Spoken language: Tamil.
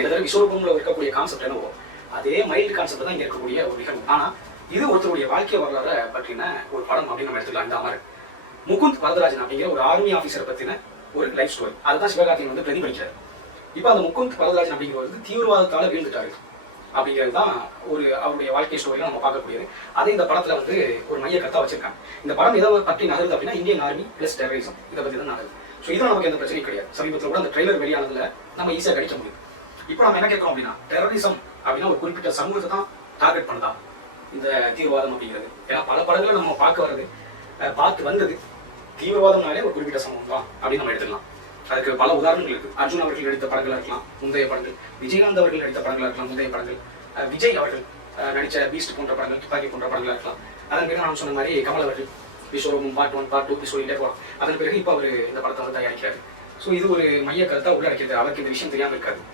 கிட்டத்தட்ட விஸ்வரூபம்ல இருக்கக்கூடிய கான்செப்ட் என்னவோ அதே மைல்டு கான்செப்ட் தான் இங்க இருக்கக்கூடிய ஒரு நிகழ்வு. ஆனா இது ஒருத்தருடைய வாழ்க்கை வரலாறு பற்றின ஒரு படம் அப்படின்னு நம்ம எடுத்துக்கலாம். இந்த மாதிரி முகுந்த் வரதராஜன் அப்படிங்கிற ஒரு ஆர்மி ஆஃபீஸரை பத்தின ஒரு லைஃப் ஸ்டோரி. அதுதான் சிவகார்த்திகேயன் வந்து பிரதிபலிக்கிறார். இப்போ அந்த முகுந்த் வரதராஜன் அப்படிங்கிறது தீவிரவாதத்தால வீழ்ந்துட்டாரு அப்படிங்கிறது தான் ஒரு அவருடைய வாழ்க்கை ஸ்டோரியில நம்ம பார்க்கக்கூடியது. அதை இந்த படத்துல வந்து ஒரு மைய கருத்தா வச்சிருக்காங்க. இந்த படம் எதை பற்றி நகருது அப்படின்னா இந்தியன் ஆர்மி பிளஸ் டெரரிசம் இதை பத்தி தான் நகருது. ஸோ இதெல்லாம் நமக்கு எந்த பிரச்சனையும் கிடையாது. சமீபத்தில் கூட அந்த ட்ரெய்லர் வெளியானதுல நம்ம ஈஸியாக கிடைக்க முடியும். இப்போ நம்ம என்ன கேட்கறோம் அப்படின்னா டெரரிசம் அப்படின்னா ஒரு குறிப்பிட்ட சமூகத்தை தான் டார்கெட் பண்ணுதா இந்த தீவிரவாதம் அப்படிங்கிறது? ஏன்னா பல படங்களை நம்ம பார்த்து வந்தது தீவிரவாதம்னாலே ஒரு குறிப்பிட்ட சமூகம் தான் அப்படின்னு நம்ம எடுத்துக்கலாம். அதுக்கு பல உதாரணங்கள் இருக்கு. அர்ஜுன் அவர்கள் எடுத்த படங்களா இருக்கலாம் முந்தைய படங்கள், விஜயகாந்த் அவர்கள் எடுத்த படங்களா இருக்கலாம் முந்தைய படங்கள், விஜய் அவர்கள் நடிச்ச பீஸ்ட் போன்ற படங்கள், துப்பாக்கி போன்ற படங்களா இருக்கலாம். அதன் பிறகு நான் சொன்ன மாதிரி கமல் அவர்கள் விஸ்வரூபம் பார்ட் 1 பார்ட் 2 சொல்லிட்டே போகலாம். அதன் பிறகு இப்போ அவர் இந்த படத்தை வந்து தயாரிக்கிறாரு. ஸோ இது ஒரு மைய கருத்தா உள்ளடக்கியது. அவருக்கு இந்த விஷயம் தெரியாமல் இருக்காது.